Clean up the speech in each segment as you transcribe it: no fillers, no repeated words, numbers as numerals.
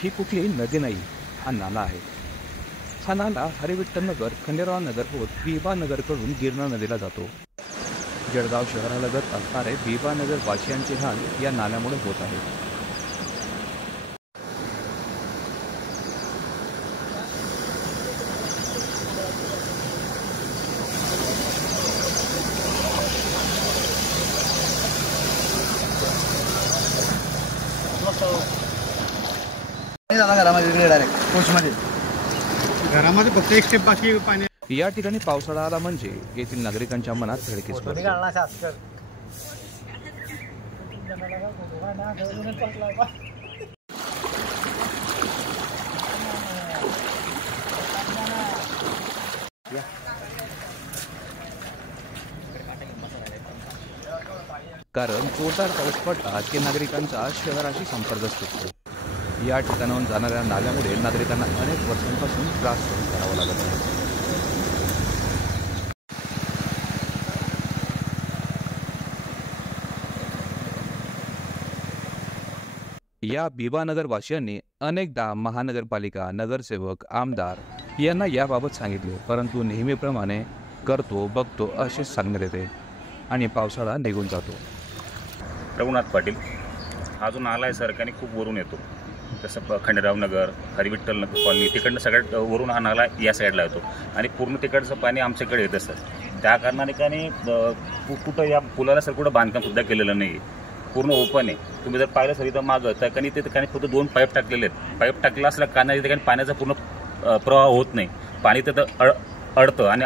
ही कुठलीही नदी नाही, हा नाला आहे। हा नाला हरिविठ्ठल नगर, खंडेराव नगर होत बिबा नगरकडून गिरणा नदीला जातो। जळगाव शहरालगत असणारे बिबा नगर वासियांचे हाल या नाल्यामुळे होत आहे। घरामध्ये फक्त एक स्टेप बाकी पाणी। या ठिकाणी पावसाळा आला म्हणजे येथील नागरिकांच्या मनात धडकीच पडते। कारण जोरदार पाऊस पडला की नागरिकांचा शहराशी संपर्क तुटतो। या ठिकाणाहून जाणाऱ्या नाल्यामुळे नागरिकांना अनेक वर्षांपासून त्रास सहन करावा लागत आहे। या बिबा नगर वासियांनी अनेकदा महानगरपालिका, नगरसेवक, आमदार यांना याबाबत सांगितले, परंतु नेहमीप्रमाणे करतो बघतो असेच सांगण्यात येते आणि पावसाळा निघून जातो। रघुनाथ पाटील, हा जो नाला आहे सरकारने खूप वरून येतो, जसं खंडेराव नगर, हरिविठ्ठल नगर कॉलनी, तिकडनं सगळ्यात वरून हा नाला या साईडला येतो आणि पूर्ण तिकडचं पाणी आमच्याकडे येतं सर। त्या कारणाने कुठं या पुलाला सर कुठं बांधकाम सुद्धा केलेलं नाही, पूर्ण ओपन आहे। तुम्ही जर पाहिलं सर इथं मागं त्या ठिकाणी ते ठिकाणी फक्त 2 पाईप टाकलेले आहेत। पाईप टाकला असल्या कारणाने ठिकाणी पाण्याचा पूर्ण प्रवाह होत नाही, पाणी तिथं अडतं आणि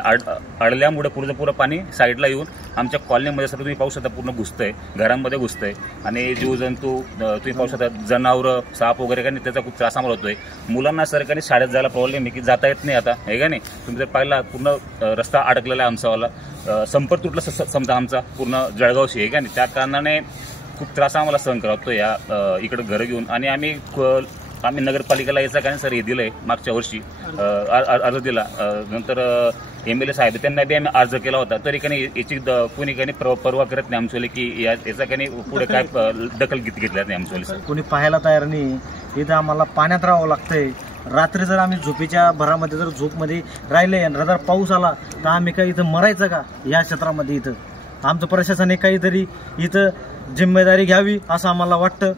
अडल्यामुळे पुरं पाणी साईडला येऊन आमच्या कॉलनीमध्ये सर तुम्ही पाहू शकता पूर्ण घुसतंय, घरांमध्ये घुसतंय आणि जीवजंतू तुम्ही पाहू शकता, जनावरं, साप वगैरे काही त्याचा खूप त्रास आम्हाला होतोय। मुलांना सर काही शाळेत जायला प्रॉब्लेम आहे की जाता येत नाही आता, हे का नाही। तुम्ही जर पाहिला पूर्ण रस्ता अडकलेला आहे आमचावाला, संपर्क तुटला समजा आमचा पूर्ण जळगावशी, हे का नाही। त्या कारणाने खूप त्रास आम्हाला सहन करावा लागतो या इकडं घरं घेऊन। आणि आम्ही नगरपालिकेला याचा काय सर हे दिलंय मागच्या वर्षी अर्ज दिला, नंतर MLA साहेब त्यांना बी आम्ही अर्ज केला होता, तरी काही याची कोणी काही परवा करत नाही आमच्यावाले की याचा काही पुढे काय दखल घेतल्या नाही आमच्यावाले सर। कोणी पाहायला तयार नाही, इथं आम्हाला पाण्यात राहावं लागतंय। रात्री जर आम्ही झोपेच्या भरामध्ये जर झोपमध्ये राहिले आणि जर पाऊस आला तर आम्ही काय इथं मरायचं का या क्षेत्रामध्ये? इथं आमचं प्रशासनाने काहीतरी इथं जिम्मेदारी घ्यावी असं आम्हाला वाटतं।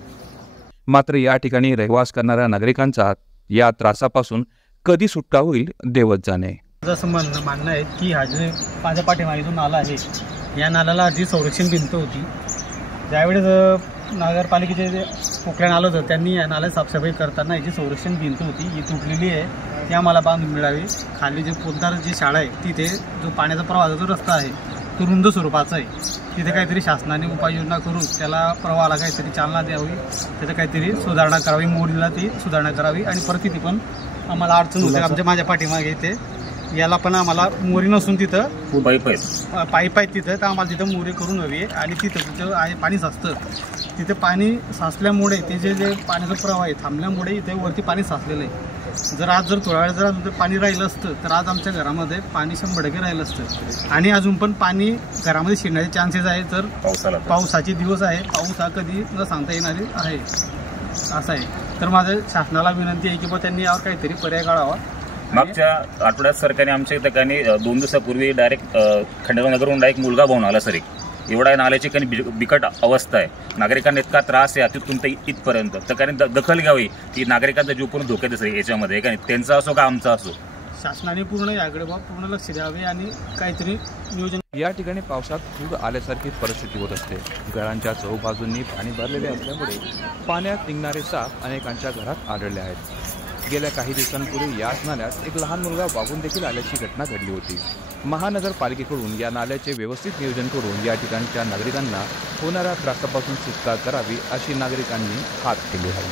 मात्र या ठिकाणी रहिवास करणाऱ्या नागरिकांचा या त्रासापासून कधी सुटका होईल देवच जाणे। जसं मानणं आहे की हा जो माझ्या पाठीमागे जो नाला आहे, या नाल्याला आधी संरक्षण भिंत होती। ज्यावेळेस नगरपालिकेचे जे पोखरण आलं होतं त्यांनी या नाल्या साफसफाई करताना याची संरक्षण भिंत होती, ही तुटलेली आहे, ती आम्हाला बांधून मिळावी। खाली जे पोद्दार जी शाळा आहे तिथे जो पाण्याचा प्रवाहाचा जो रस्ता आहे तो रुंद स्वरूपाचा आहे, तिथे काहीतरी शासनाने उपाययोजना करून त्याला प्रवाहाला काहीतरी चालना द्यावी, तिथे काहीतरी सुधारणा करावी, मोरीला ती सुधारणा करावी। आणि परत तिथे पण आम्हाला अडचण होते, माझ्या पाठीमागे इथे याला पण आम्हाला मोरी नसून तिथं पाईप आहेत तिथं, तर आम्हाला तिथं मोरी करून हवी आहे। आणि तिथं आहे पाणी साचतं, तिथे पाणी साचल्यामुळे ते जे पाण्याचा प्रवाह आहे थांबल्यामुळे इथे वरती पाणी साचलेलं आहे। जर थोड्या वेळ जर पाणी राहिलं असतं तर आज आमच्या घरामध्ये पाणी 100% राहिलं असतं। आणि अजून पण पाणी घरामध्ये शिरण्याचे चान्सेस आहे जर पावसाचे दिवस आहे, पाऊस हा कधी न सांगता येणारी आहे असं आहे। तर माझं शासनाला विनंती आहे की बा त्यांनी यावर काहीतरी पर्याय काढावा। मागच्या आठवड्यात सरकारने आमच्या ठिकाणी 2 दिवसापूर्वी डायरेक्ट खंडेराव नगरहून डायरेक्ट मुलगा भाऊन आला सर। एवढा नाल्याची काही बिकट अवस्था आहे, नागरिकांना इतका त्रास आहे तिथून ते इथपर्यंत, तर काही दखल घ्यावी की नागरिकांचा जीव पूर्ण धोक्यात असेल याच्यामध्ये, काही त्यांचा असो का आमचा असो। शासनाने पूर्ण याकडे पूर्ण लक्ष द्यावे आणि काहीतरी नियोजन। या ठिकाणी पावसात पूर आल्यासारखी परिस्थिती होत असते। घरांच्या चहूबाजूंनी पाणी भरलेले असल्यामुळे पाण्यात निघणारे साप अनेकांच्या घरात आढळले आहेत। गेल्या काही दिवसांपूर्वी याच नाल्यात एक लहान मुलगा वाहून देखील आल्याची घटना घडली होती। महानगरपालिकेकडून या नाल्याचे व्यवस्थित नियोजन करून या ठिकाणच्या नागरिकांना होणाऱ्या त्रासापासून सुटका करावी अशी नागरिकांनी हात केली आहे।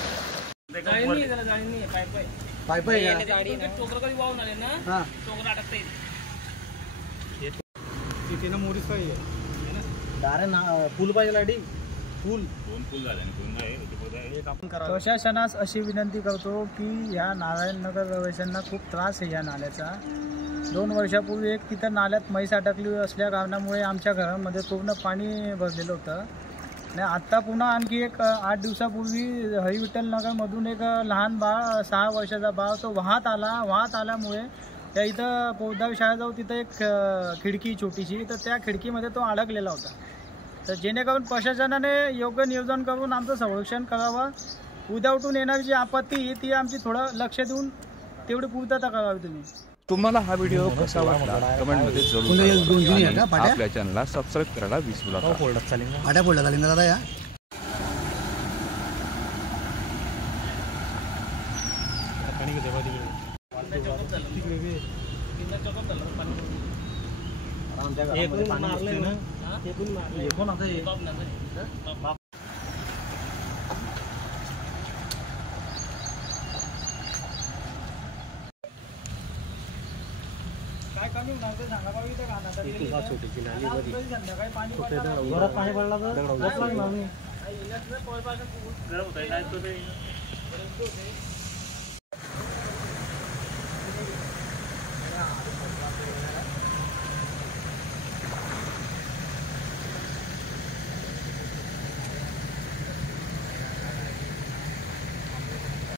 पूल पाहिजे लाडी प्रशासनास अशी विनंती करतो की या नारायणनगर रहिवाशांना खूप त्रास आहे या नाल्याचा। 2 वर्षापूर्वी एक तिथं नाल्यात म्हैस अटकली असल्या कारणामुळे आमच्या घरामध्ये पूर्ण पाणी भरलेलं होतं। आणि आत्ता पुन्हा आणखी एक 8 दिवसापूर्वी हरिविठ्ठल नगरमधून एक लहान बाळ 6 वर्षाचा बाळ तो वाहत आल्यामुळे त्या इथं पोद्दार शाळेजवळ तिथं एक खिडकी छोटीशी, तर त्या खिडकीमध्ये तो अडकलेला होता. तर जेणेकरून प्रशासनाने योग्य नियोजन करून आमचं संरक्षण करावं. उद्या उठून येणारी जी आपत्ती ती आमची थोडं लक्ष देऊन तेवढी पूर्तता करावी. तुम्हाला हा व्हिडिओ कसा वाटला कमेंटमध्ये जरूर कळवा आणि आपल्या चॅनलला सबस्क्राईब करायला विसरू नका. काय कमी होणार ते सांगा बाबा. इथे राहणार छोटीशी नाली संध्याकाळी पाणी पडला तर